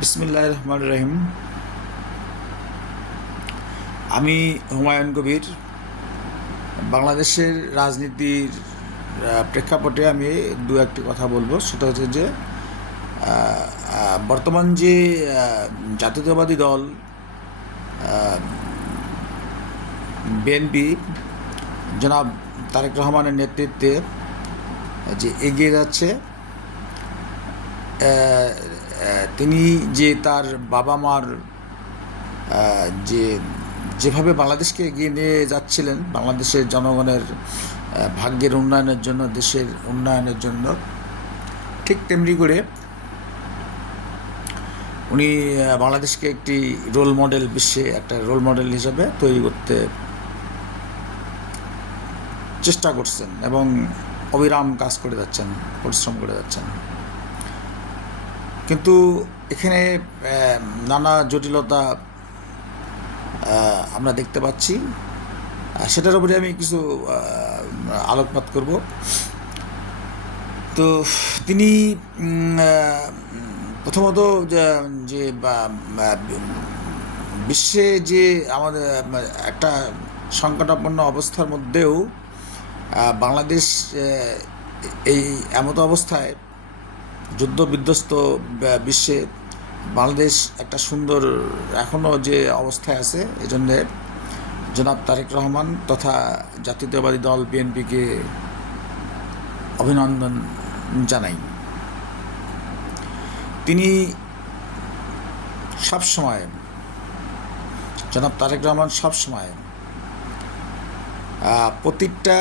বিসমিল্লাহির রহমানির রহিম। আমি হুমায়ুন কবির। বাংলাদেশের রাজনীতির প্রেক্ষাপটে আমি দু একটি কথা বলবো। সেটা হচ্ছে যে বর্তমান যে জাতীয়তাবাদী দল বিএনপি জনাব তারেক রহমানের নেতৃত্বে যে এগিয়ে যাচ্ছে, তিনি যে তার বাবা মার যে যেভাবে বাংলাদেশকে এগিয়ে নিয়ে যাচ্ছিলেন, বাংলাদেশের জনগণের ভাগ্যের উন্নয়নের জন্য, দেশের উন্নয়নের জন্য, ঠিক তেমনি করে উনি বাংলাদেশকে একটি রোল মডেল, বিশ্বে একটা রোল মডেল হিসাবে তৈরি করতে চেষ্টা করছেন এবং অবিরাম কাজ করে যাচ্ছেন, পরিশ্রম করে যাচ্ছেন। কিন্তু এখানে নানা জটিলতা আমরা দেখতে পাচ্ছি। সেটার উপরে আমি কিছু আলোকপাত করব। তো তিনি প্রথমত যে বিশ্বে যে আমাদের একটা সংকটাপন্ন অবস্থার মধ্যেও বাংলাদেশ এই এমত অবস্থায়, যুদ্ধ বিধ্বস্ত বিশ্বে বাংলাদেশ একটা সুন্দর এখনও যে অবস্থায় আছে, এই জন্যে জনাব তারেক রহমান তথা জাতীয়তাবাদী দল বিএনপিকে অভিনন্দন জানাই। তিনি সবসময়, জনাব তারেক রহমান সবসময় প্রতিটা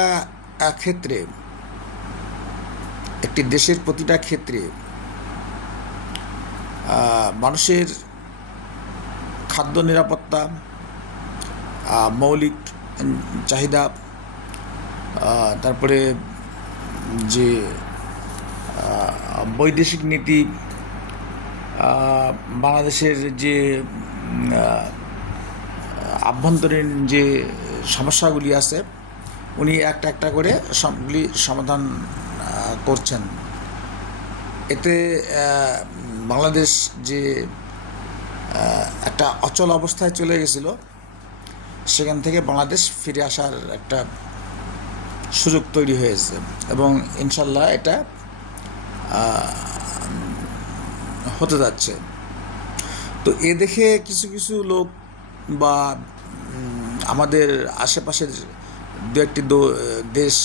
ক্ষেত্রে, একটি দেশের প্রতিটা ক্ষেত্রে মানুষের খাদ্য নিরাপত্তা, মৌলিক চাহিদা, তারপরে যে বৈদেশিক নীতি, বাংলাদেশের যে আভ্যন্তরীণ যে সমস্যাগুলি আছে, উনি একটা একটা করে সবগুলি সমাধান করছেন। এতে বাংলাদেশ যে একটা অচল অবস্থায় চলে গেছিল, সেখান থেকে বাংলাদেশ ফিরে আসার একটা সুযোগ তৈরি হয়েছে এবং ইনশাল্লাহ এটা হতে যাচ্ছে। তো এ দেখে কিছু কিছু লোক বা আমাদের আশেপাশের দু একটি দেশ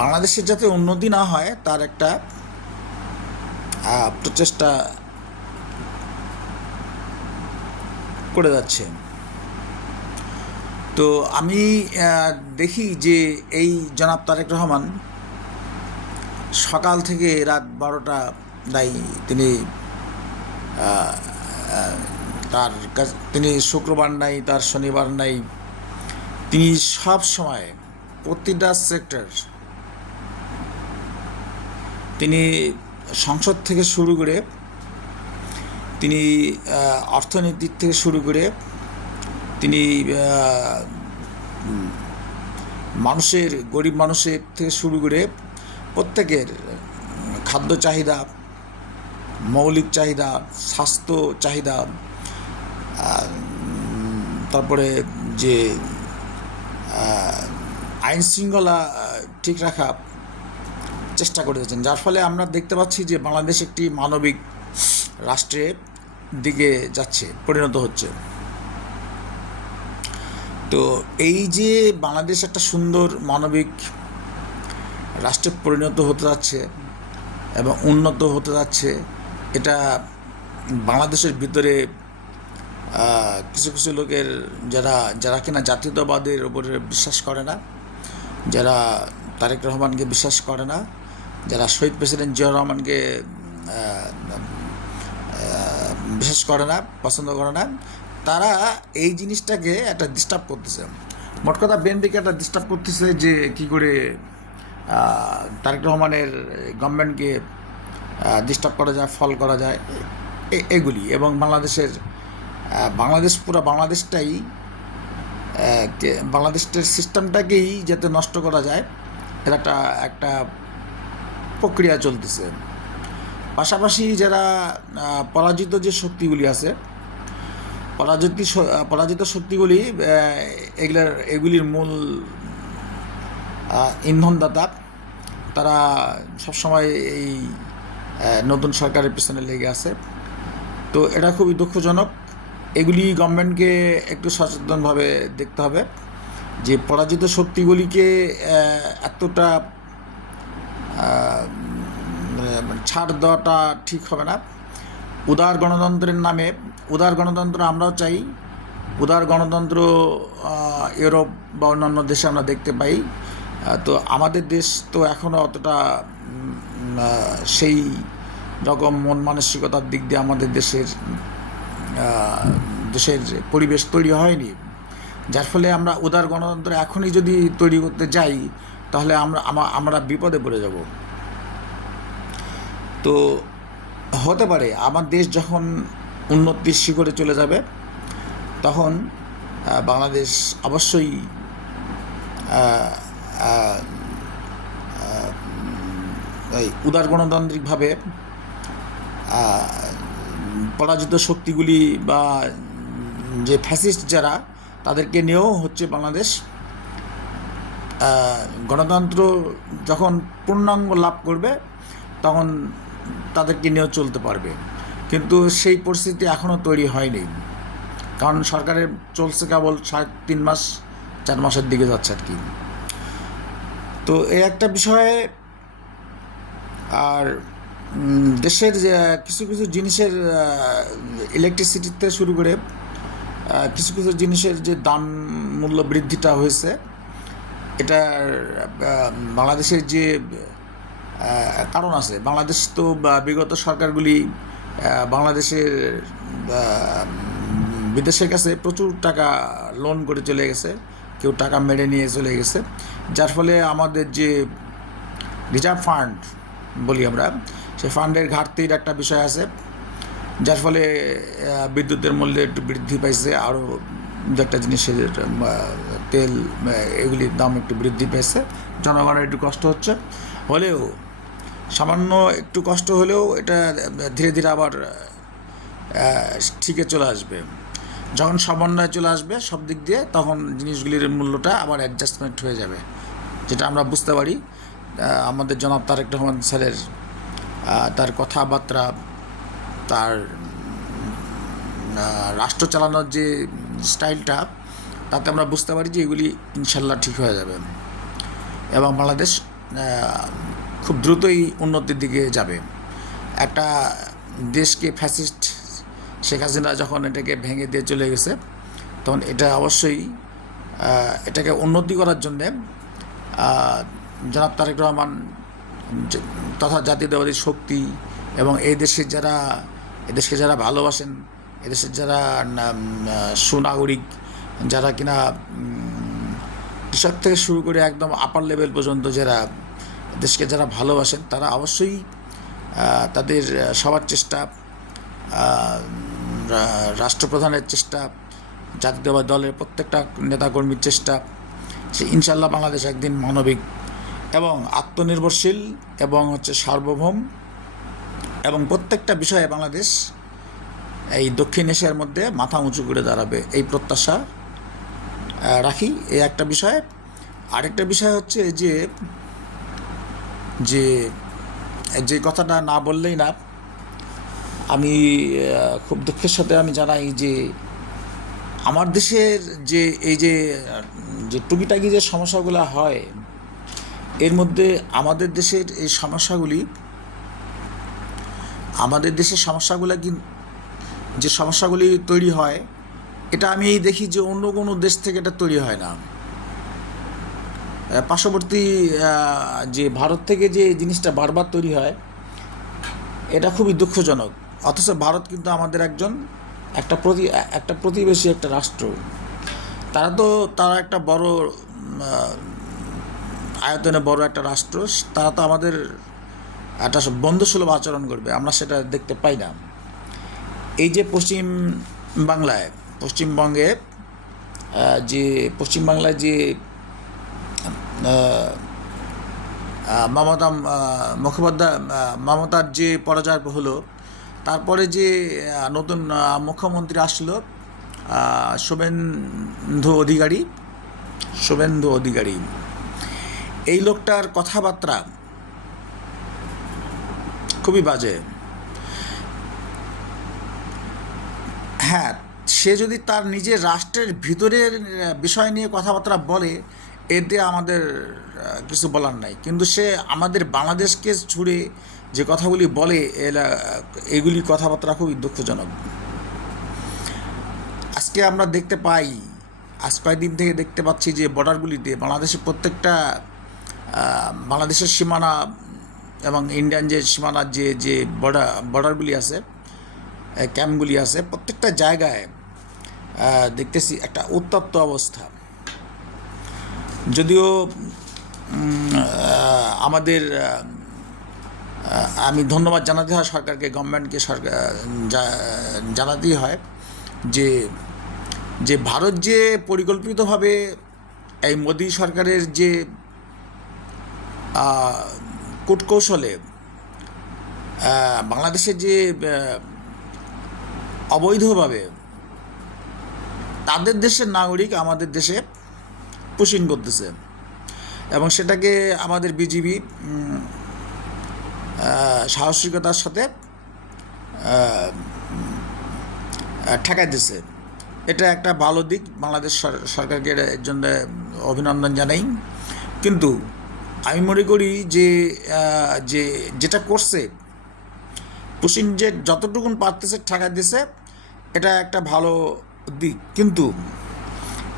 বাংলাদেশের যাতে উন্নতি না হয় তার একটা প্রচেষ্টা করে যাচ্ছে। তো আমি দেখি যে এই জনাব তারেক রহমান সকাল থেকে রাত 12টা নাই তিনি তিনি শুক্রবার নাই, তার শনিবার নাই, তিনি সব সময় প্রতিটা সেক্টর, তিনি সংসদ থেকে শুরু করে, তিনি অর্থনীতির থেকে শুরু করে, তিনি মানুষের, গরিব মানুষের থেকে শুরু করে প্রত্যেকের খাদ্য চাহিদা, মৌলিক চাহিদা, স্বাস্থ্য চাহিদা, তারপরে যে আইন শৃঙ্খলা ঠিক রাখা চেষ্টা করে যাচ্ছেন, যার ফলে আমরা দেখতে পাচ্ছি যে বাংলাদেশ একটি মানবিক রাষ্ট্রের দিকে যাচ্ছে, পরিণত হচ্ছে। তো এই যে বাংলাদেশ একটা সুন্দর মানবিক রাষ্ট্রে পরিণত হতে যাচ্ছে এবং উন্নত হতে যাচ্ছে, এটা বাংলাদেশের ভিতরে কিছু কিছু লোকের, যারা কিনা জাতীয়তাবাদের উপরে বিশ্বাস করে না, যারা তারেক রহমানকে বিশ্বাস করে না, যারা শহীদ প্রেসিডেন্ট জিয়াউর রহমানকে বিশ্বাস করে না, পছন্দ করে না, তারা এই জিনিসটাকে একটা ডিস্টার্ব করতেছে। মোট কথা বিএনপিকে একটা ডিস্টার্ব করতেছে যে কী করে তারেক রহমানের গভর্নমেন্টকে ডিস্টার্ব করা যায়, ফল করা যায়, এগুলি। এবং পুরো বাংলাদেশটাই, বাংলাদেশের সিস্টেমটাকেই যাতে নষ্ট করা যায়, এর একটা প্রক্রিয়া চলতেছে। পাশাপাশি যারা পরাজিত যে শক্তিগুলি আছে, পরাজিত শক্তিগুলি এগুলির মূল ইন্ধনদাতা, তারা সবসময় এই নতুন সরকারের পেছনে লেগে আছে। তো এটা খুবই দুঃখজনক। এগুলি গভর্নমেন্টকে একটু সচেতনভাবে দেখতে হবে যে পরাজিত শক্তিগুলিকে এতটা ছাড় দেওয়াটা ঠিক হবে না। উদার গণতন্ত্রের নামে, উদার গণতন্ত্র আমরাও চাই, উদার গণতন্ত্র ইউরোপ বা অন্যান্য দেশে আমরা দেখতে পাই। তো আমাদের দেশ তো এখনও অতটা সেই রকম মন মানসিকতার দিক দিয়ে আমাদের দেশের পরিবেশ তৈরি হয়নি, যার ফলে আমরা উদার গণতন্ত্র এখনই যদি তৈরি করতে যাই তাহলে আমরা বিপদে পড়ে যাব। তো হতে পারে আমার দেশ যখন উন্নতির শিখরে চলে যাবে তখন বাংলাদেশ অবশ্যই এই উদার গণতান্ত্রিকভাবে পরাজিত শক্তিগুলি বা যে ফ্যাসিস্ট যারা, তাদেরকে নিয়েও হচ্ছে বাংলাদেশ গণতন্ত্র যখন পূর্ণাঙ্গ লাভ করবে তখন তাদেরকে নিয়েও চলতে পারবে। কিন্তু সেই পরিস্থিতি এখনও তৈরি হয়নি, কারণ সরকারের চলছে কেবল 3.5 মাস 4 মাসের দিকে যাচ্ছে আর কি। তো এই একটা বিষয়ে, আর দেশের কিছু কিছু জিনিসের ইলেকট্রিসিটির থেকে শুরু করে কিছু কিছু জিনিসের যে দাম মূল্য বৃদ্ধিটা হয়েছে, এটার বাংলাদেশের যে কারণ আছে। বাংলাদেশ তো বিগত সরকারগুলি বাংলাদেশের বিদেশের কাছে প্রচুর টাকা লোন করে চলে গেছে, কেউ টাকা মেরে নিয়ে চলে গেছে, যার ফলে আমাদের যে রিজার্ভ ফান্ড বলি আমরা, সেই ফান্ডের ঘাটতির একটা বিষয় আছে, যার ফলে বিদ্যুতের মূল্য একটু বৃদ্ধি পাইছে, আরও দু একটা জিনিসের তেল এগুলির দাম একটু বৃদ্ধি পেয়েছে, জনগণের একটু কষ্ট হচ্ছে। হলেও সামান্য একটু কষ্ট হলেও এটা ধীরে ধীরে আবার ঠিকই চলে আসবে। যখন সমন্বয় চলে আসবে সব দিক দিয়ে, তখন জিনিসগুলির মূল্যটা আবার অ্যাডজাস্টমেন্ট হয়ে যাবে, যেটা আমরা বুঝতে পারি। আমাদের জনাব তারেক রহমান স্যারের তার কথাবার্তা, তার রাষ্ট্র চালানোর যে স্টাইলটা, তাতে আমরা বুঝতে পারি যে এগুলি ইনশাল্লাহ ঠিক হয়ে যাবে এবং বাংলাদেশ খুব দ্রুতই উন্নতির দিকে যাবে। একটা দেশকে ফ্যাসিস্ট শেখ হাসিনা যখন এটাকে ভেঙে দিয়ে চলে গেছে, তখন এটা অবশ্যই এটাকে উন্নতি করার জন্যে জনাব তারেক রহমান তথা জাতীয়তাবাদী শক্তি এবং এই দেশকে যারা ভালোবাসেন, এদেশের যারা সুনাগরিক, যারা কিনা কৃষক থেকে শুরু করে একদম আপার লেভেল পর্যন্ত যারা দেশকে যারা ভালোবাসেন, তারা অবশ্যই তাদের সবার চেষ্টা, রাষ্ট্রপ্রধানের চেষ্টা, জাতীয়তাবাদী দলের প্রত্যেকটা নেতাকর্মীর চেষ্টা, সে ইনশাল্লাহ বাংলাদেশ একদিন মানবিক এবং আত্মনির্ভরশীল এবং সার্বভৌম এবং প্রত্যেকটা বিষয়ে বাংলাদেশ এই দক্ষিণ এশিয়ার মধ্যে মাথা উঁচু করে দাঁড়াবে, এই প্রত্যাশা রাখি। এই একটা বিষয়। আরেকটা বিষয় হচ্ছে যে কথাটা না বললেই না, আমি খুব দুঃখের সাথে আমি জানাই যে আমার দেশের যে এই যে টুকিটাকি যে সমস্যাগুলো হয়, এর মধ্যে আমাদের দেশের এই সমস্যাগুলি, আমাদের দেশের সমস্যাগুলো যে সমস্যাগুলি তৈরি হয়, এটা আমি দেখি যে অন্য কোনো দেশ থেকে এটা তৈরি হয় না। পার্শ্ববর্তী যে ভারত থেকে যে জিনিসটা বারবার তৈরি হয়, এটা খুবই দুঃখজনক। অথচ ভারত কিন্তু আমাদের একটা প্রতিবেশী একটা রাষ্ট্র। তারা একটা বড় আয়তনে বড় একটা রাষ্ট্র, তারা তো আমাদের একটা বন্ধুসুলভ আচরণ করবে, আমরা সেটা দেখতে পাই না। এই যে পশ্চিমবাংলায় যে মমতা মুখোপাধ্যায় মমতার যে পরাজয় হলো, তারপরে যে নতুন মুখ্যমন্ত্রী আসলো, শুভেন্দু অধিকারী, এই লোকটার কথাবার্তা খুবই বাজে। হ্যাঁ, সে যদি তার নিজের রাষ্ট্রের ভিতরের বিষয় নিয়ে কথাবার্তা বলে, এতে আমাদের কিছু বলার নাই, কিন্তু সে আমাদের বাংলাদেশকে ছুড়ে যে কথাগুলি বলে, এগুলি কথাবার্তা খুবই দুঃখজনক। আজকে আমরা দেখতে পাই, আজ কয়েকদিন থেকে দেখতে পাচ্ছি যে বর্ডারগুলিতে বাংলাদেশের প্রত্যেকটা বাংলাদেশের সীমানা এবং ইন্ডিয়ান যে সীমানার যে বর্ডারগুলি আছে, ক্যাম্পগুলি আছে, প্রত্যেকটা জায়গায় দেখতেছি একটা উত্তপ্ত অবস্থা। যদিও আমাদের আমি ধন্যবাদ জানাতে হয় সরকারকে, গভর্নমেন্টকে জানাতেই হয় যে ভারত যে পরিকল্পিতভাবে এই মোদী সরকারের যে কূটকৌশলে বাংলাদেশের যে অবৈধভাবে তাদের দেশের নাগরিক আমাদের দেশে পুশিং করতেছে, এবং সেটাকে আমাদের বিজিবি সাহসিকতার সাথে ঠেকাই দিছে। এটা একটা ভালো দিক, বাংলাদেশ সরকারকে এর জন্য অভিনন্দন জানাই। কিন্তু আমি মনে করি যে যেটা করছে, পুশিং যে যতটুকুন পারতেছে ঠেকাই দিছে, এটা একটা ভালো দিক, কিন্তু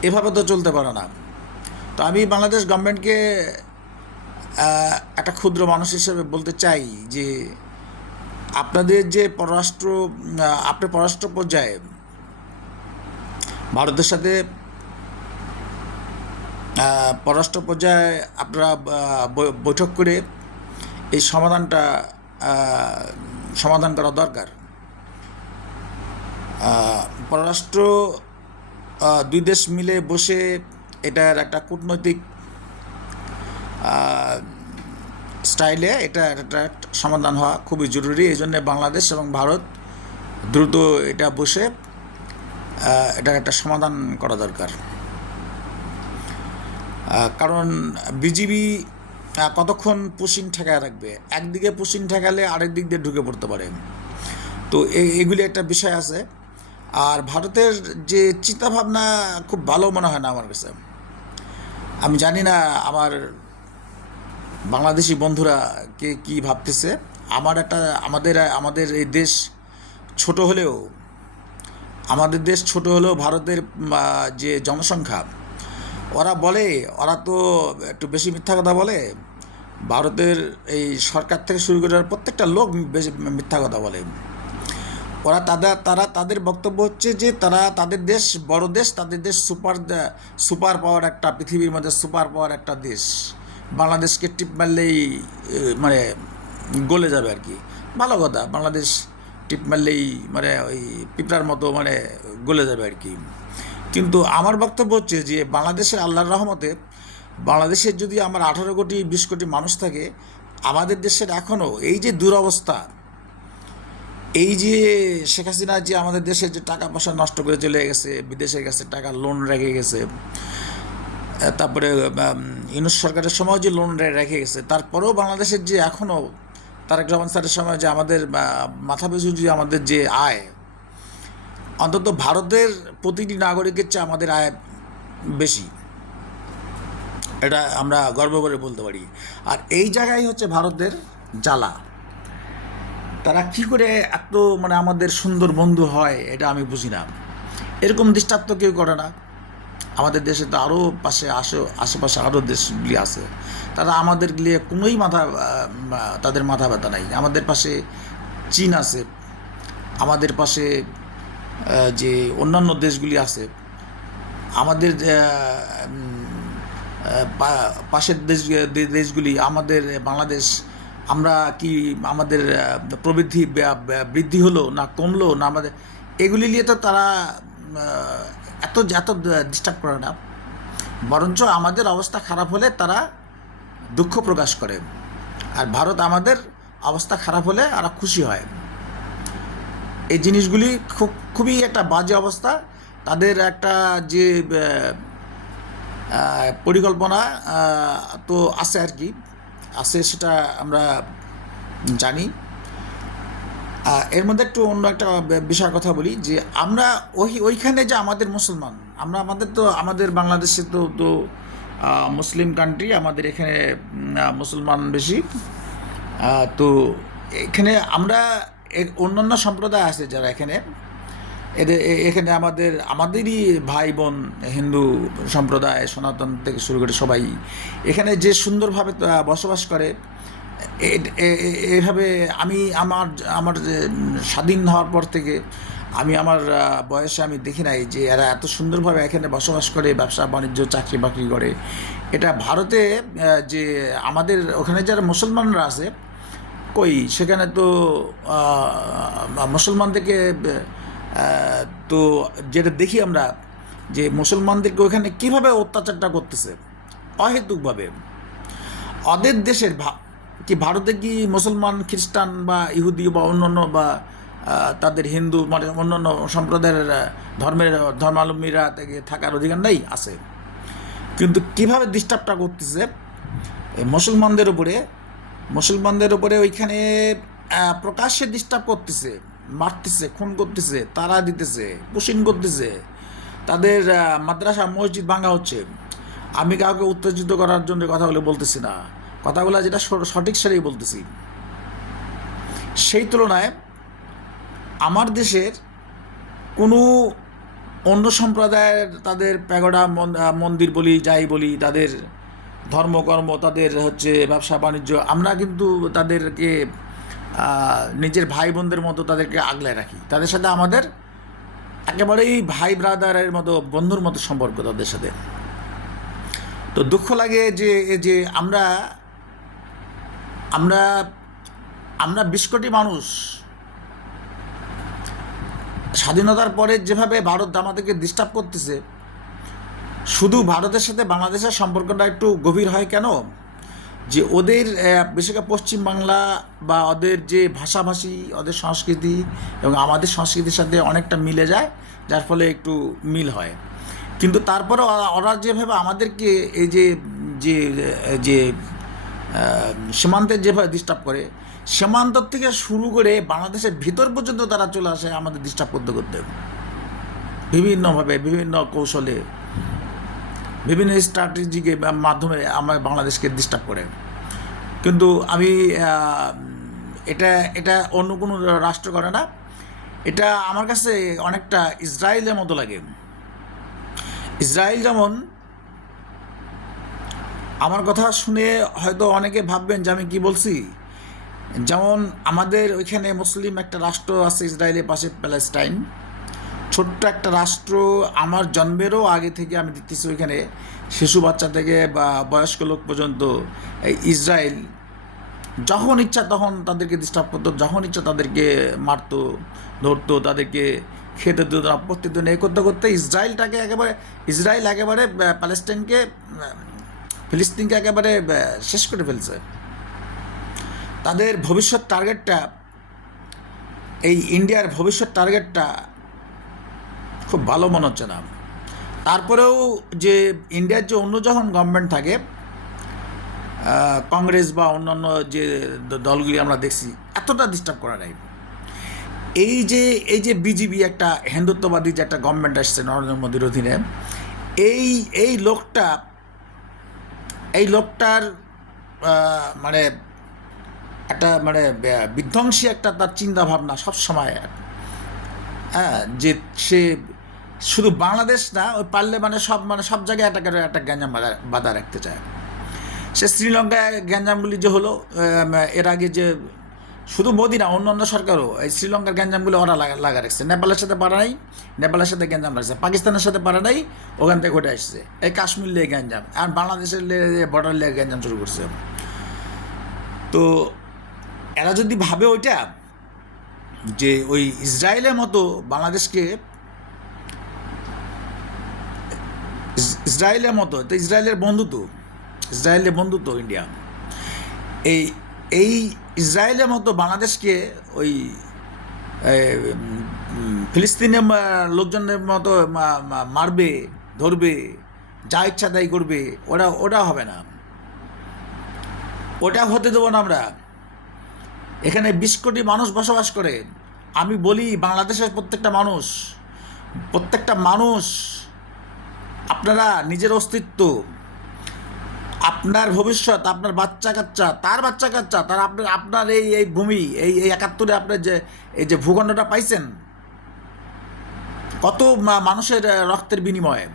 এভাবে তো চলতে পারে না। তো আমি বাংলাদেশ গভর্নমেন্টকে একটা ক্ষুদ্র মানুষ হিসেবে বলতে চাই যে আপনাদের যে আপনি পররাষ্ট্র পর্যায়ে ভারতের সাথে পররাষ্ট্র পর্যায়ে আপনারা বৈঠক করে এই সমাধান করা দরকার। পররাষ্ট্র দুই দেশ মিলে বসে এটার একটা কূটনৈতিক স্টাইলে এটা একটা সমাধান হওয়া খুবই জরুরি। এই জন্যে বাংলাদেশ এবং ভারত দ্রুত এটা বসে এটার একটা সমাধান করা দরকার। কারণ বিজিবি কতক্ষণ পুশিং ঠেকায় রাখবে? একদিকে পুশিং ঠেকালে আরেক দিক দিয়ে ঢুকে পড়তে পারে। তো এগুলি একটা বিষয় আছে। আর ভারতের যে চিন্তাভাবনা খুব ভালো মনে হয় না আমার কাছে। আমি জানি না আমার বাংলাদেশি বন্ধুরা কে কী ভাবতেছে। আমাদের এই দেশ ছোট হলেও ভারতের যে জনসংখ্যা, ওরা তো একটু বেশি মিথ্যা কথা বলে। ভারতের এই সরকার থেকে শুরু করে প্রত্যেকটা লোক বেশি মিথ্যা কথা বলে। তাদের বক্তব্য হচ্ছে যে তাদের দেশ বড় দেশ, তাদের দেশ সুপার পাওয়ার একটা, পৃথিবীর মধ্যে সুপার পাওয়ার একটা দেশ। বাংলাদেশকে টিপ মারলেই মানে গলে যাবে আর কি। ভালো কথা, বাংলাদেশ টিপ মারলেই মানে ওই পিঁপড়ার মতো মানে গলে যাবে আর কি। কিন্তু আমার বক্তব্য হচ্ছে যে বাংলাদেশের আল্লাহর রহমতে বাংলাদেশের যদি আমার 18 কোটি 20 কোটি মানুষ থাকে, আমাদের দেশের এখনও এই যে দুরবস্থা, এই যে শেখ হাসিনা যে আমাদের দেশে যে টাকা পয়সা নষ্ট করে চলে গেছে, বিদেশে গেছে, টাকা লোন রেখে গেছে, তারপরে ইউনূস সরকারের সময় যে লোন রেখে গেছে, তারপরেও বাংলাদেশের যে এখনও তারেক রহমান স্যারের সময় যে আমাদের মাথাপিছু যে আমাদের যে আয়, অন্তত ভারতের প্রতিটি নাগরিকের চেয়ে আমাদের আয় বেশি। এটা আমরা গর্ব করে বলতে পারি। আর এই জায়গায় হচ্ছে ভারতের জ্বালা। তারা কী করে এত মানে আমাদের সুন্দর বন্ধু হয়, এটা আমি বুঝি না। এরকম দৃষ্টান্ত কেউ করে না। আমাদের দেশে তো আরও আশেপাশে আরও দেশগুলি আছে, তারা আমাদের নিয়ে কোনোই তাদের মাথা ব্যথা নাই। আমাদের পাশে চীন আছে, আমাদের পাশে যে অন্যান্য দেশগুলি আছে, আমাদের পাশের দেশগুলি, আমাদের বাংলাদেশ, আমরা কি আমাদের প্রবৃদ্ধি বৃদ্ধি হলো না কমলো না, আমাদের এগুলি নিয়ে তো তারা এত ডিস্টার্ব করে না। বরঞ্চ আমাদের অবস্থা খারাপ হলে তারা দুঃখ প্রকাশ করে। আর ভারত আমাদের অবস্থা খারাপ হলে ওরা খুশি হয়। এই জিনিসগুলি খুবই একটা বাজে অবস্থা। তাদের একটা যে পরিকল্পনা তো আছে আর কি, আছে, সেটা আমরা জানি। এর মধ্যে একটু অন্য একটা বিষয়ের কথা বলি, যে আমরা ওইখানে যে আমাদের মুসলমান, আমাদের বাংলাদেশে তো মুসলিম কান্ট্রি, আমাদের এখানে মুসলমান বেশি। তো এখানে আমরা অন্যান্য সম্প্রদায় আছে যারা এখানে, এখানে আমাদেরই ভাই বোন আমার সম্প্রদায়, সনাতন থেকে শুরু করে সবাই এখানে যে সুন্দরভাবে বসবাস করে। এভাবে আমি আমার স্বাধীন হওয়ার পর থেকে আমার বয়সে আমি দেখি নাই যে এরা এত সুন্দরভাবে এখানে বসবাস করে, ব্যবসা বাণিজ্য, চাকরি বাকরি করে। এটা ভারতে যে আমাদের ওখানে যারা মুসলমানরা আছে, কই সেখানে তো মুসলমানদেরকে তো যেটা দেখি আমরা, যে মুসলমানদেরকে ওখানে কীভাবে অত্যাচারটা করতেছে অহেতুকভাবে। ওদের দেশের কি ভারতে কি মুসলমান, খ্রিস্টান বা ইহুদি বা অন্যান্য বা তাদের হিন্দু, মানে অন্যান্য সম্প্রদায়ের ধর্মাবলম্বীরা থেকে থাকার অধিকার নেই? আছে। কিন্তু কীভাবে ডিস্টার্বটা করতেছে এই মুসলমানদের উপরে ওইখানে প্রকাশ্যে ডিস্টার্ব করতেছে, মারতেছে, খুন করতেছে, তাড়া দিতেছে, পুশিং করতেছে, তাদের মাদ্রাসা মসজিদ ভাঙা হচ্ছে। আমি কাউকে উত্তেজিত করার জন্য কথাগুলো বলতেছি না, কথাগুলো যেটা সঠিক সেটাই বলতেছি। সেই তুলনায় আমার দেশের কোনো অন্য সম্প্রদায়ের তাদের প্যাগোডা মন্দির বলি, যাই বলি, তাদের ধর্মকর্ম, তাদের হচ্ছে ব্যবসা বাণিজ্য, আমরা কিন্তু তাদেরকে নিজের ভাই বোনদের মতো তাদেরকে আগলে রাখি। তাদের সাথে আমাদের একেবারেই ভাই ব্রাদারের মতো, বন্ধুর মতো সম্পর্ক তাদের সাথে। তো দুঃখ লাগে যে আমরা 20 কোটি মানুষ স্বাধীনতার পরে যেভাবে ভারত আমাদেরকে ডিস্টার্ব করতেছে। শুধু ভারতের সাথে বাংলাদেশের সম্পর্কটা একটু গভীর হয় কেন, যে ওদের বিশেষ করে পশ্চিমবাংলা বা ওদের যে ভাষাভাষী, ওদের সংস্কৃতি এবং আমাদের সংস্কৃতির সাথে অনেকটা মিলে যায়, যার ফলে একটু মিল হয়। কিন্তু তারপরে ওরা যেভাবে আমাদেরকে এই যে সীমান্তের যেভাবে ডিস্টার্ব করে, সীমান্ত থেকে শুরু করে বাংলাদেশের ভিতর পর্যন্ত তারা চলে আসে আমাদের ডিস্টার্ব করতে বিভিন্নভাবে, বিভিন্ন কৌশলে, বিভিন্ন স্ট্র্যাটেজিকে মাধ্যমে আমার বাংলাদেশকে ডিস্টার্ব করে। কিন্তু আমি এটা অন্য কোনো রাষ্ট্র করে না। এটা আমার কাছে অনেকটা ইসরায়েলের মতো লাগে। ইসরায়েল যেমন, আমার কথা শুনে হয়তো অনেকে ভাববেন যে আমি কি বলছি, যেমন আমাদের ওইখানে মুসলিম একটা রাষ্ট্র আছে ইসরায়েলের পাশে, প্যালেস্টাইন, ছোট্ট একটা রাষ্ট্র। আমার জন্মেরও আগে থেকে আমি দেখতেছি ওইখানে শিশু বাচ্চা থেকে বা বয়স্ক লোক পর্যন্ত এই ইসরায়েল যখন ইচ্ছা তখন তাদেরকে ডিস্টার্ব করতো, যখন ইচ্ছা তাদেরকে মারতো, ধরতো, তাদেরকে খেতে দিত না। প্রত্যেকদিন এই করতে করতে ইসরায়েল একেবারে ফিলিস্তিনকে একেবারে শেষ করে ফেলছে। তাদের ভবিষ্যৎ টার্গেটটা, এই ইন্ডিয়ার ভবিষ্যৎ টার্গেটটা খুব ভালো মনে হচ্ছে না। তারপরেও যে ইন্ডিয়ার যে অন্য যখন গভর্নমেন্ট থাকে, কংগ্রেস বা অন্যান্য যে দলগুলি আমরা দেখছি, এতটা ডিস্টার্ব করা নাই। এই যে বিজেপি একটা হিন্দুত্ববাদী যে একটা গভর্নমেন্ট আসছে নরেন্দ্র মোদীর অধীনে, এই লোকটার মানে একটা বিধ্বংসী একটা তার চিন্তাভাবনা সবসময়। হ্যাঁ, যে সে শুধু বাংলাদেশ না, ওই পারলে সব জায়গায় একটা গ্যাঞ্জাম বাধা রাখতে চায়। সে শ্রীলঙ্কায় গ্যাঞ্জামগুলি যে হলো, এর আগে যে শুধু মোদি না, অন্যান্য সরকারও এই শ্রীলঙ্কার গ্যাঞ্জামগুলো ওরা লাগা রাখছে। নেপালের সাথে পারা নাই, নেপালের সাথে গ্যাঞ্জাম রাখছে। পাকিস্তানের সাথে পারা নাই, ওখান থেকে ঘটে আসছে। এই কাশ্মীর লিয়ে গ্যাঞ্জাম, আর বাংলাদেশের বর্ডার লিয়ে গ্যাঞ্জাম শুরু করছে। তো এরা যদি ভাবে ওইটা, যে ওই ইসরায়েলের মতো বাংলাদেশকে, ইসরায়েলের বন্ধু তো ইন্ডিয়া, এই ইসরায়েলের মতো বাংলাদেশকে ওই ফিলিস্তিনের লোকজনের মতো মারবে, ধরবে, যা ইচ্ছা তাই করবে, ওটা হবে না, ওটা হতে দেবো না আমরা। এখানে 20 কোটি মানুষ বসবাস করে। আমি বলি বাংলাদেশের প্রত্যেকটা মানুষ, আপনারা নিজের অস্তিত্ব, আপনার ভবিষ্যৎ, আপনার বাচ্চা কাচ্চা, তার বাচ্চা কাচ্চা, তার আপনার এই ভূমি, এই 71-এ আপনার এই যে ভূখণ্ডটা পাইছেন, কত মানুষের রক্তের বিনিময়ে।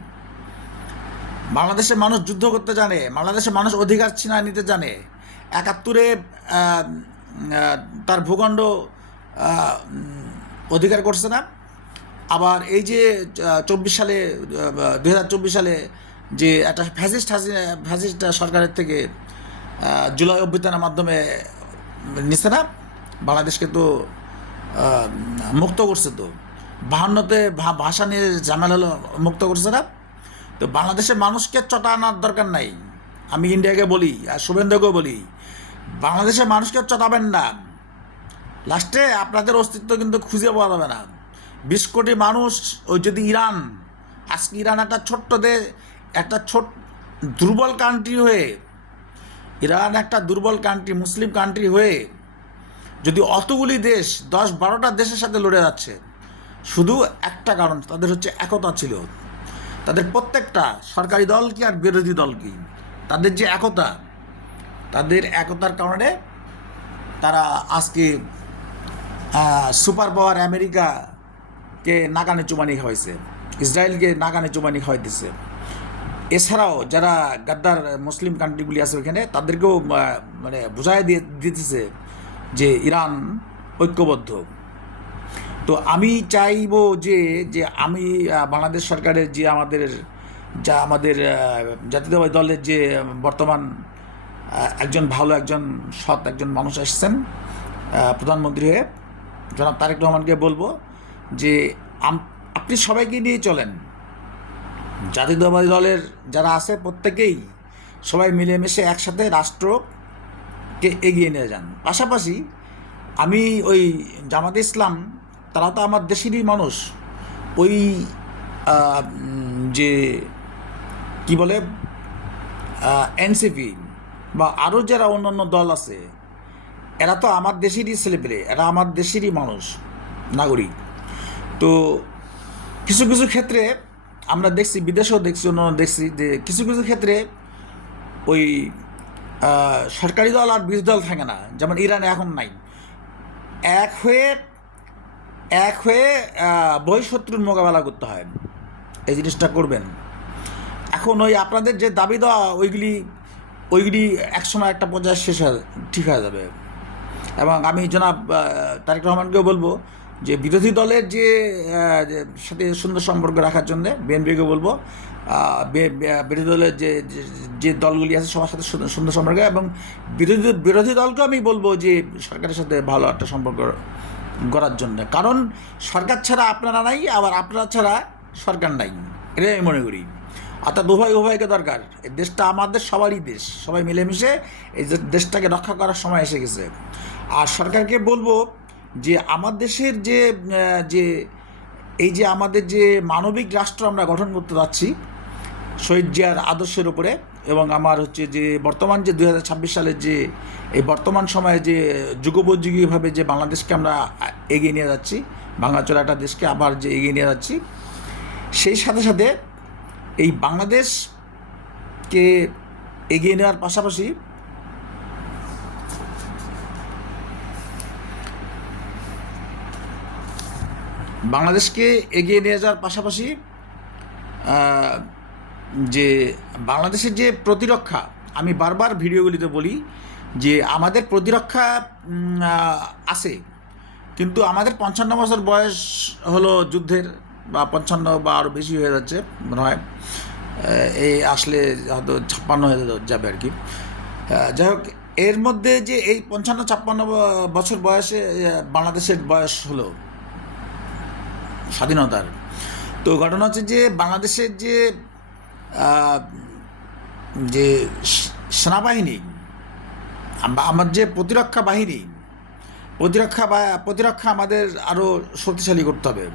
বাংলাদেশের মানুষ যুদ্ধ করতে জানে, বাংলাদেশের মানুষ অধিকার ছিনিয়ে নিতে জানে। 71-এ তার ভূখণ্ড অধিকার করছে না। আবার এই যে 2024 সালে যে একটা ফ্যাসিস্ট সরকারের থেকে জুলাই অভ্যুত্থানের মাধ্যমে নিচ্ছে না, বাংলাদেশকে তো মুক্ত করছে। তো 52-তে ভাষা নিয়ে ঝামেলা হলো, মুক্ত করছে না। তো বাংলাদেশের মানুষকে চটানোর দরকার নাই। আমি ইন্ডিয়াকে বলি আর শুভেন্দুকেও বলি, বাংলাদেশের মানুষকে চটাবেন না, লাস্টে আপনাদের অস্তিত্ব কিন্তু খুঁজে পাওয়া যাবে না। 20 কোটি মানুষ, ওই যদি ইরান, আজকে ইরান একটা ছোট্ট দেশ, একটা দুর্বল কান্ট্রি হয়ে, ইরান একটা দুর্বল কান্ট্রি, মুসলিম কান্ট্রি হয়ে যদি অতগুলি দেশ 10-12টা দেশের সাথে লড়ে যাচ্ছে, শুধু একটা কারণ, তাদের হচ্ছে একতা ছিল। তাদের প্রত্যেকটা সরকারি দল কি আর বিরোধী দল কি, তাদের যে একতা, তাদের একতার কারণে তারা আজকে সুপার পাওয়ার আমেরিকাকে নাকানে চুমানি খাওয়াইছে, ইসরায়েলকে নাকানে চুমানি খাওয়াইতেছে। এছাড়াও যারা গাদ্দার মুসলিম কান্ট্রিগুলি আছে ওইখানে, তাদেরকেও মানে বুঝাই দিতেছে যে ইরান ঐক্যবদ্ধ। তো আমি চাইব যে আমি বাংলাদেশ সরকারের আমাদের জাতীয়তাবাদী দলের যে বর্তমান একজন সৎ একজন মানুষ আসছেন প্রধানমন্ত্রী হয়ে, জনাব তারেক রহমানকে বলবো যে আপনি সবাইকে নিয়ে চলেন। জাতীয়তাবাদী দলের যারা আছে প্রত্যেকেই সবাই মিলেমিশে একসাথে রাষ্ট্রকে এগিয়ে নিয়ে যান। পাশাপাশি আমি ওই জামাতে ইসলাম, তারা তো আমার দেশেরই মানুষ, ওই যে কি বলে এনসিপি বা আরও যারা অন্যান্য দল আছে, এরা তো আমার দেশেরই ছেলেপেলে, এরা আমার দেশেরই মানুষ, নাগরিক। তো কিছু কিছু ক্ষেত্রে আমরা দেখছি, বিদেশেও দেখছি, অন্যান্য দেখছি যে কিছু কিছু ক্ষেত্রে ওই সরকারি দল আর বিরোধী দল থাকে না, যেমন ইরানে এখন নাই। এক হয়ে বহিঃশত্রুর মোকাবেলা করতে হয়, এই জিনিসটা করবেন। এখন ওই আপনাদের যে দাবি দেওয়া ওইগুলি একসময় একটা পর্যায়ে ঠিক হয়ে যাবে। এবং আমি জনাব তারেক রহমানকেও বলবো যে বিরোধী দলের যে সাথে সুন্দর সম্পর্ক রাখার জন্য বিএনপিকে বলবো, বিরোধী দলের যে দলগুলি আছে সবার সাথে সুন্দর সম্পর্ক, এবং বিরোধী দলকেও আমি বলবো যে সরকারের সাথে ভালো একটা সম্পর্ক গড়ার জন্য। কারণ সরকার ছাড়া আপনারা নাই, আবার আপনারা ছাড়া সরকার নাই, এটাই আমি মনে করি। অর্থাৎ উভয়কে দরকার। এই দেশটা আমাদের সবারই দেশ, সবাই মিলেমিশে এই দেশটাকে রক্ষা করার সময় এসে গেছে। আর সরকারকে বলবো যে আমার দেশের যে আমাদের যে মানবিক রাষ্ট্র আমরা গঠন করতে যাচ্ছি শহীদ জিয়ার আদর্শের উপরে, এবং আমার হচ্ছে যে বর্তমান যে 2026 সালের যে এই বর্তমান সময়ে যে যুগোপযোগীভাবে যে বাংলাদেশকে আমরা এগিয়ে নিয়ে যাচ্ছি, ভাঙাচোরা একটা দেশকে আবার যে এগিয়ে নিয়ে যাচ্ছি, সেই সাথে সাথে এই বাংলাদেশকে এগিয়ে নেওয়ার পাশাপাশি যে বাংলাদেশের যে প্রতিরক্ষা, আমি বারবার ভিডিওগুলিতে বলি যে আমাদের প্রতিরক্ষা আছে, কিন্তু আমাদের 55 বছর বয়স হলো যুদ্ধের, বা 55 বা আরও বেশি হয়ে যাচ্ছে মনে হয়, এই আসলে হয়তো 56 হয়ে যাবে আর কি। যাই হোক, এর মধ্যে যে এই 55-56 বছর বয়সে বাংলাদেশের বয়স হলো স্বাধীনতার। তো ঘটনা হচ্ছে যে বাংলাদেশের যে সেনাবাহিনী, আমার যে প্রতিরক্ষা বাহিনী, প্রতিরক্ষা আমাদের আরও শক্তিশালী করতে হবে,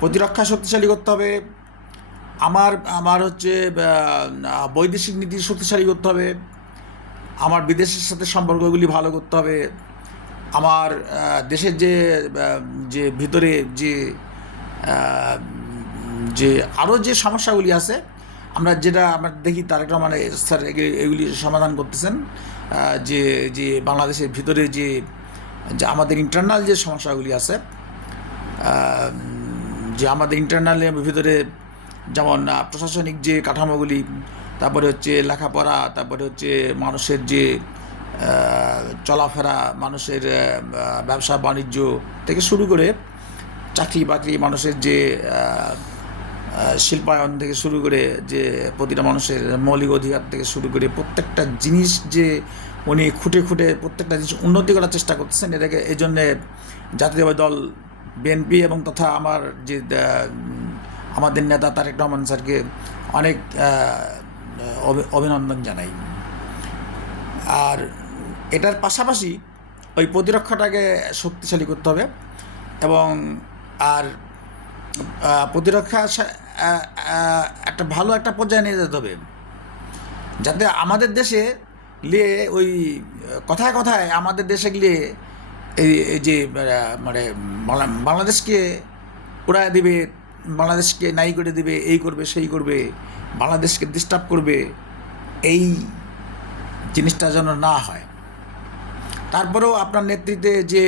প্রতিরক্ষা শক্তিশালী করতে হবে। আমার হচ্ছে বৈদেশিক নীতি শক্তিশালী করতে হবে, আমার বিদেশের সাথে সম্পর্কগুলি ভালো করতে হবে, আমার দেশের যে ভিতরে আহ, যে আরও যে সমস্যাগুলি আছে, আমরা দেখি তারেক রহমান স্যার এগুলি সমাধান করতেছেন, যে যে বাংলাদেশের ভিতরে যে আমাদের ইন্টারনাল যে সমস্যাগুলি আছে, যে আমাদের ইন্টারনালের ভিতরে যেমন প্রশাসনিক যে কাঠামোগুলি, তারপরে হচ্ছে লেখাপড়া, তারপরে হচ্ছে মানুষের যে চলাফেরা, মানুষের ব্যবসা বাণিজ্য থেকে শুরু করে চাকরি বাকরি, মানুষের যে শিল্পায়ন থেকে শুরু করে যে প্রতিটা মানুষের মৌলিক অধিকার থেকে শুরু করে প্রত্যেকটা জিনিস যে উনি খুঁটে প্রত্যেকটা জিনিস উন্নতি করার চেষ্টা করতেছেন। এটাকে এই জন্যে জাতীয়তাবাদী দল বিএনপি এবং তথা আমাদের নেতা তারেক রহমান স্যারকে অনেক অভিনন্দন জানাই। আর এটার পাশাপাশি ওই প্রতিরক্ষাটাকে শক্তিশালী করতে হবে, এবং আর প্রতিরক্ষা একটা ভালো একটা পর্যায়ে নিয়ে যেতে হবে, যাতে আমাদের দেশে নিয়ে ওই কথায় কথায় আমাদের দেশে গিয়ে এই যে মানে বাংলাদেশকে উড়ায় দিবে, বাংলাদেশকে নাই করে দিবে, এই করবে সেই করবে, বাংলাদেশকে ডিস্টার্ব করবে, এই জিনিসটা যেন না হয়। তারপরেও আপনার নেতৃত্বে যে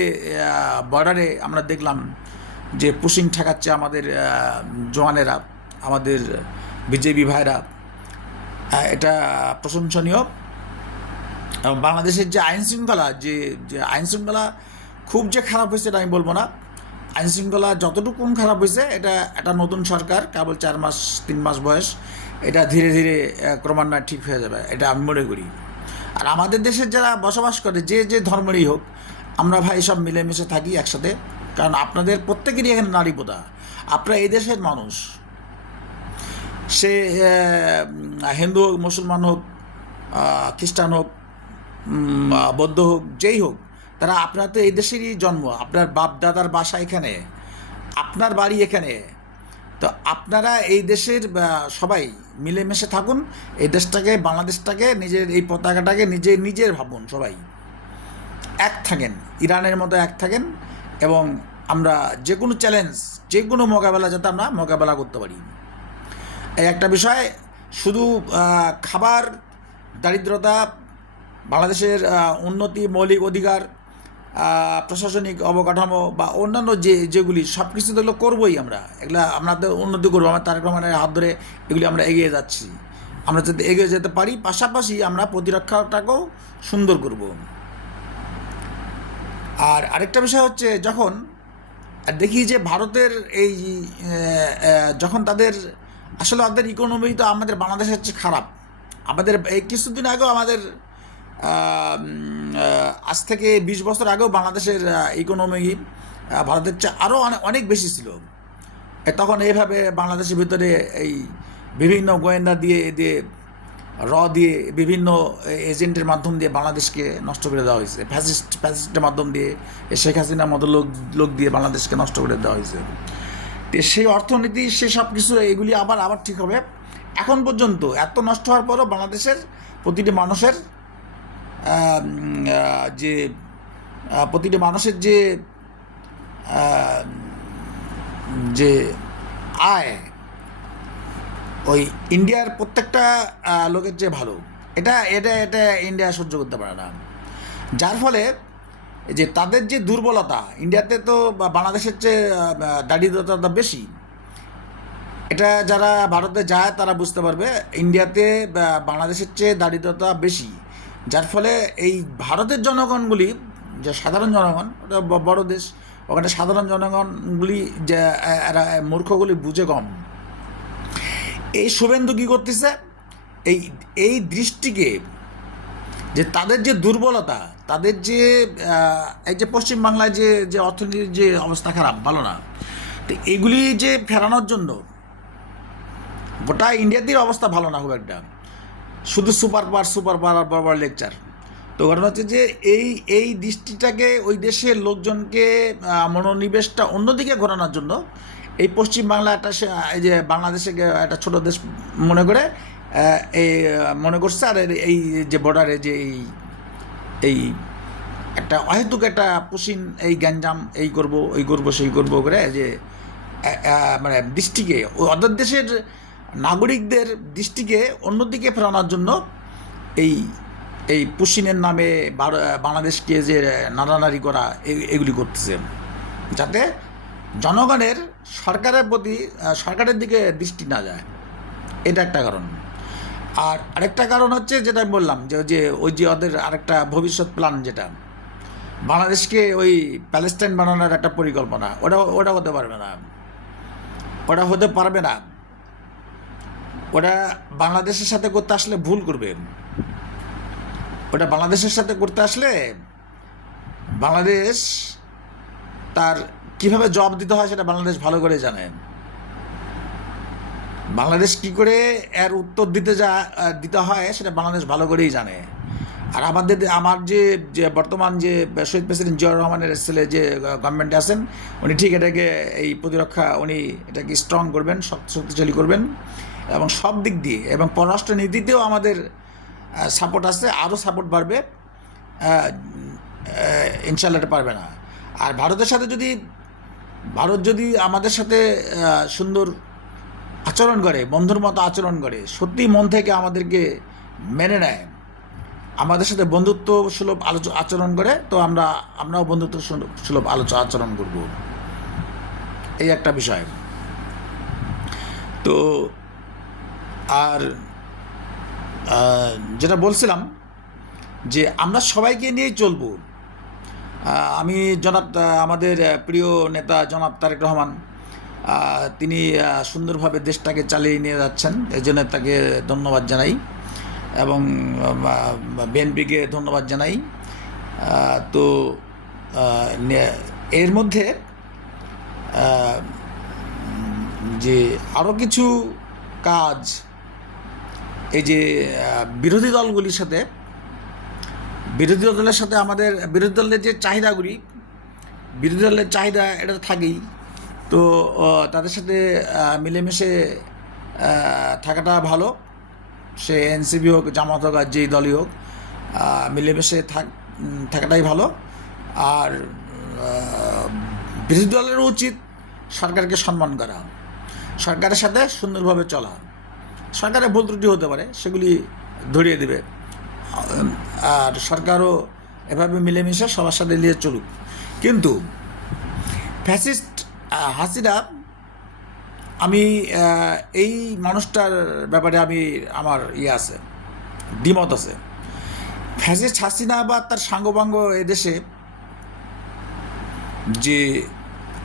বর্ডারে আমরা দেখলাম যে পুশিং ঠেকাচ্ছে আমাদের জওয়ানেরা, আমাদের বিজেপি ভাইরা, এটা প্রশংসনীয়। এবং বাংলাদেশের যে আইনশৃঙ্খলা, যে আইনশৃঙ্খলা খুব যে খারাপ হয়েছে এটা আমি বলবো না, আইনশৃঙ্খলা যতটুকু খারাপ হয়েছে এটা একটা নতুন সরকার, কেবল 3 মাস বয়স, এটা ধীরে ধীরে ক্রমান্বয়ে ঠিক হয়ে যাবে, এটা আমি মনে করি। আর আমাদের দেশের যারা বসবাস করে যে ধর্মেরই হোক, আমরা ভাই সব মিলেমিশে থাকি একসাথে, কারণ আপনাদের প্রত্যেকেরই এখানে নারী পোতা, আপনারা এই দেশের মানুষ, সে হিন্দু হোক, মুসলমান হোক, খ্রিস্টান হোক, বৌদ্ধ হোক, যেই হোক, তারা আপনার তো এই দেশেরই জন্ম, আপনার বাপ দাদার বাসা এখানে, আপনার বাড়ি এখানে, তো আপনারা এই দেশের সবাই মিলেমিশে থাকুন, এই দেশটাকে, বাংলাদেশটাকে, নিজের এই পতাকাটাকে নিজের ভাবুন, সবাই এক থাকেন, ইরানের মতো এক থাকেন, এবং আমরা যে কোনো চ্যালেঞ্জ, যে কোনো মোকাবেলা যাতে আমরা মোকাবেলা করতে পারি। এই একটা বিষয়, শুধু খাবার, দারিদ্রতা, বাংলাদেশের উন্নতি, মৌলিক অধিকার, প্রশাসনিক অবকাঠামো বা অন্যান্য যেগুলি সব কিছু তো করবোই আমরা, আমরা তো উন্নতি করবো, আমার তারেক রহমানের হাত ধরে এগুলি আমরা এগিয়ে যাচ্ছি, আমরা যাতে এগিয়ে যেতে পারি, পাশাপাশি আমরা প্রতিরক্ষাটাকেও সুন্দর করব। আর আরেকটা বিষয় হচ্ছে, যখন দেখি যে ভারতের এই যখন তাদের ইকোনমি তো আমাদের বাংলাদেশের চেয়ে খারাপ, আমাদের এই কিছুদিন আগেও আমাদের আজ থেকে 20 বছর আগেও বাংলাদেশের ইকোনমি ভারতের চেয়ে আরও অনেক বেশি ছিল। তখন এইভাবে বাংলাদেশের ভিতরে এই বিভিন্ন গোয়েন্দা দিয়ে দিয়ে বিভিন্ন এজেন্টের মাধ্যম দিয়ে বাংলাদেশকে নষ্ট করে দেওয়া হয়েছে, ফ্যাসিস্টের মাধ্যম দিয়ে, শেখ হাসিনার মতো লোক দিয়ে বাংলাদেশকে নষ্ট করে দেওয়া হয়েছে। তো সেই অর্থনীতি, সে সব কিছু এগুলি আবার ঠিক হবে। এখন পর্যন্ত এত নষ্ট হওয়ার পরও বাংলাদেশের প্রতিটি মানুষের যে আয় ওই ইন্ডিয়ার প্রত্যেকটা লোকের চেয়ে ভালো, এটা ইন্ডিয়া সহ্য করতে পারে না। যার ফলে যে তাদের যে দুর্বলতা, ইন্ডিয়াতে তো বাংলাদেশের চেয়ে দারিদ্রতা বেশি, এটা যারা ভারতে যায় তারা বুঝতে পারবে, ইন্ডিয়াতে বাংলাদেশের চেয়ে দারিদ্রতা বেশি। যার ফলে এই ভারতের জনগণগুলি, যে সাধারণ জনগণ, ওটা বড় দেশ, ওখানে সাধারণ জনগণগুলি যে মূর্খগুলি বুঝে কম। এই শুভেন্দু কী করতেছে, এই দৃষ্টিকে, যে তাদের যে দুর্বলতা, তাদের যে এই যে পশ্চিমবাংলায় যে অর্থনীতির যে অবস্থা খারাপ, ভালো না, তো এগুলি যে ফেরানোর জন্য, গোটা ইন্ডিয়াতেই অবস্থা ভালো না খুব একটা, শুধু সুপার পাওয়ার আর বারবার লেকচার। তো ঘটনা হচ্ছে যে এই দৃষ্টিটাকে ওই দেশের লোকজনকে মনোনিবেশটা অন্যদিকে ঘোরানোর জন্য এই পশ্চিমবাংলা এই যে বাংলাদেশকে একটা ছোট দেশ মনে করে এই মনে করছে। আর এই যে বর্ডারে যে এই একটা অহেতুক একটা পুশিন এই গ্যাঞ্জাম এই করব ওই করব সেই করব করে যে মানে দৃষ্টিকে অর্ধেক দেশের নাগরিকদের দৃষ্টিকে অন্যদিকে ফেরানোর জন্য এই পুশিনের নামে বাংলাদেশকে যে নাড়ানাড়ি করা এগুলি করতেছে, যাতে জনগণের সরকারের দিকে দৃষ্টি না যায়। এটা একটা কারণ। আর আরেকটা কারণ হচ্ছে যেটা আমি বললাম যে ওই যে ওদের আরেকটা ভবিষ্যৎ প্ল্যান, যেটা বাংলাদেশকে ওই প্যালেস্টাইন বানানোর একটা পরিকল্পনা, ওটা হতে পারবে না। ওটা বাংলাদেশের সাথে করতে আসলে ভুল করবে। ওটা বাংলাদেশের সাথে করতে আসলে বাংলাদেশ তার কিভাবে জবাব দিতে হয় সেটা বাংলাদেশ ভালো করে জানে। বাংলাদেশ কি করে এর উত্তর দিতে হয় সেটা বাংলাদেশ ভালো করেই জানে। আর আমার যে বর্তমান যে শহীদ প্রেসিডেন্ট জিয়াউর রহমানের ছেলে যে গভর্নমেন্টে আছেন, উনি ঠিক এটাকে এই প্রতিরক্ষা উনি এটাকে স্ট্রং করবেন, শক্তিশালী করবেন এবং সব দিক দিয়ে, এবং পররাষ্ট্র নীতিতেও আমাদের সাপোর্ট আছে, আরও সাপোর্ট বাড়বে ইনশাল্লাহ। এটা পারবে না। আর ভারত যদি আমাদের সাথে সুন্দর আচরণ করে, বন্ধুর মতো আচরণ করে, সত্যি মন থেকে আমাদেরকে মেনে নেয়, আমাদের সাথে বন্ধুত্ব সুলভ আচরণ করে, তো আমরাও বন্ধুত্ব সুলভ আচরণ করব। এই একটা বিষয়। তো আর যেটা বলছিলাম যে আমরা সবাইকে নিয়েই চলব। আমি আমাদের প্রিয় নেতা জনাব তারেক রহমান, তিনি সুন্দরভাবে দেশটাকে চালিয়ে নিয়ে যাচ্ছেন, এই জন্য তাকে ধন্যবাদ জানাই এবং বিএনপিকে ধন্যবাদ জানাই। তো এর মধ্যে যে আরও কিছু কাজ, এই যে বিরোধী দলের সাথে আমাদের বিরোধী দলের যে বিরোধী দলের চাহিদা এটা থাকেই। তো তাদের সাথে মিলেমিশে থাকাটা ভালো, সে এনসিপি হোক, জামাত হোক, আর যেই দলই হোক, মিলেমিশে থাকাটাই ভালো। আর বিরোধী দলেরও উচিত সরকারকে সম্মান করা, সরকারের সাথে সুন্দরভাবে চলা। সরকারের ভুল ত্রুটি হতে পারে, সেগুলি ধরিয়ে দেবে। আর সরকারও এভাবে মিলেমিশে সবার সাথে নিয়ে চলুক। কিন্তু ফ্যাসিস্ট হাসিনা, আমি এই মানুষটার ব্যাপারে আমার আছে, দ্বিমত আছে। ফ্যাসিস্ট হাসিনা বা তার সাঙ্গপাঙ্গ এদেশে যে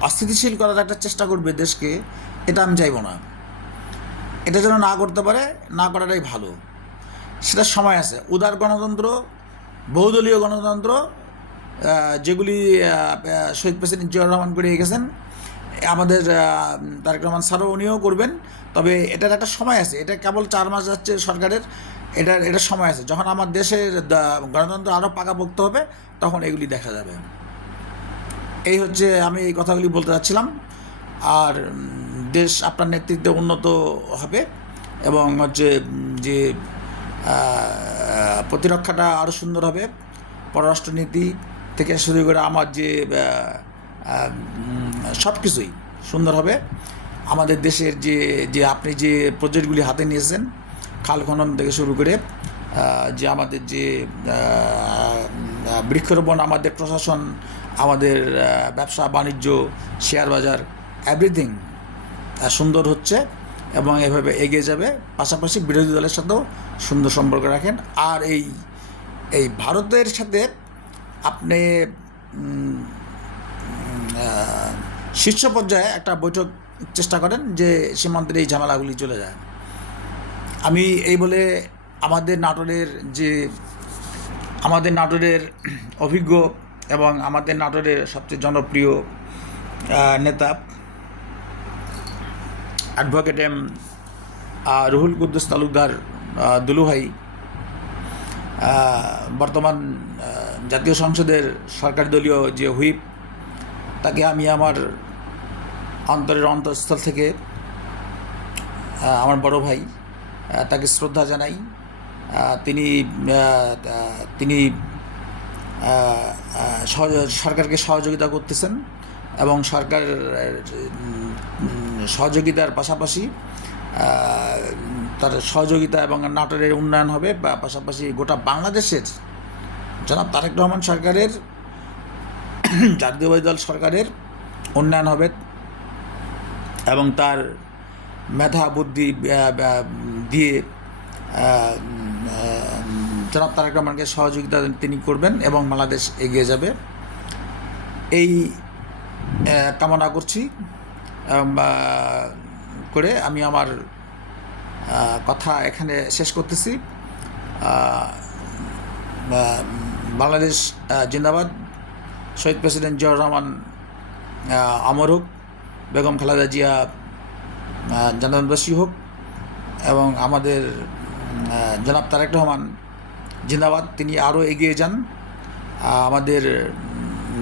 অস্থিতিশীল করার একটা চেষ্টা করবে দেশকে, এটা আমি চাইব না। এটা যেন না করতে পারে, না করাটাই ভালো। সেটা সময় আছে। উদার গণতন্ত্র, বহুদলীয় গণতন্ত্র, যেগুলি শহীদ প্রেসিডেন্ট জিয়াউর রহমান করে গেছেন, আমাদের তারেক রহমান স্যারও উনিও করবেন। তবে এটার একটা সময় আছে। এটা কেবল 4 মাস যাচ্ছে সরকারের, এটার সময় আছে। যখন আমার দেশের গণতন্ত্র আরও পাকাপোক্ত হবে, তখন এগুলি দেখা যাবে। এই হচ্ছে, আমি এই কথাগুলি বলতে চাচ্ছিলাম। আর দেশ আপনার নেতৃত্বে উন্নত হবে এবং হচ্ছে যে প্রতিরক্ষাটা আরও সুন্দর হবে, পররাষ্ট্রনীতি থেকে শুরু করে আমার সব কিছুই সুন্দর হবে। আমাদের দেশের যে আপনি যে প্রজেক্টগুলি হাতে নিয়েছেন, খাল খনন থেকে শুরু করে যে আমাদের যে বৃক্ষরোপণ, আমাদের প্রশাসন, আমাদের ব্যবসা বাণিজ্য, শেয়ার বাজার, এভরিথিং সুন্দর হচ্ছে এবং এভাবে এগিয়ে যাবে। পাশাপাশি বিরোধী দলের সাথেও সুন্দর সম্পর্ক রাখেন। আর এই ভারতের সাথে আপনি শীর্ষ পর্যায়ে একটা বৈঠক চেষ্টা করেন, যে সীমান্তের এই ঝামেলাগুলি চলে যায়। আমি এই বলে আমাদের নাটোরের অভিজ্ঞ এবং আমাদের নাটোরের সবচেয়ে জনপ্রিয় নেতা অ্যাডভোকেট রুহুল কুদ্দুস তালুকদার দুলু ভাই বর্তমান জাতীয় সংসদের সরকারি দলীয় যে হুইপ, তাকে আমি আমার অন্তরের অন্তঃস্থল থেকে আমার বড় ভাই, তাকে শ্রদ্ধা জানাই। তিনি তিনি সরকারকে সহযোগিতা করতেছেন এবং সরকার সহযোগিতার পাশাপাশি তার সহযোগিতা এবং নাটোরের উন্নয়ন হবে, বা পাশাপাশি গোটা বাংলাদেশের জনাব তারেক রহমান সরকারের জাতীয়বাদী দল সরকারের উন্নয়ন হবে এবং তার মেধা বুদ্ধি দিয়ে জনাব তারেক রহমানকে সহযোগিতা তিনি করবেন এবং বাংলাদেশ এগিয়ে যাবে, এই কামনা করছি। করে আমি আমার কথা এখানে শেষ করতেছি। বাংলাদেশ জিন্দাবাদ, শহীদ প্রেসিডেন্ট জিয়াউর রহমান অমর হোক, বেগম খালেদা জিয়া জান্নাতবাসী হোক এবং আমাদের জনাব তারেক রহমান জিন্দাবাদ, তিনি আরও এগিয়ে যান। আমাদের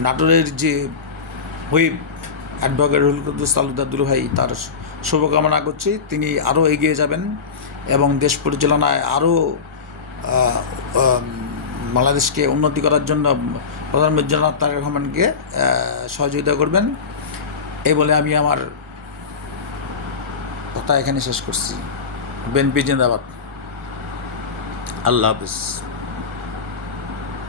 নাটোরের যে হুইপ অ্যাডভোকেট রুহুল কুদ্দুস তালুকদার দুলু ভাই, তার শুভকামনা করছি, তিনি আরও এগিয়ে যাবেন এবং দেশ পরিচালনায় আরও বাংলাদেশকে উন্নতি করার জন্য প্রধানমন্ত্রী জনাব তারেক রহমানকে সহযোগিতা করবেন। এই বলে আমি আমার কথা এখানে শেষ করছি। বিএনপি জিন্দাবাদ। আল্লাহ হাফিজ।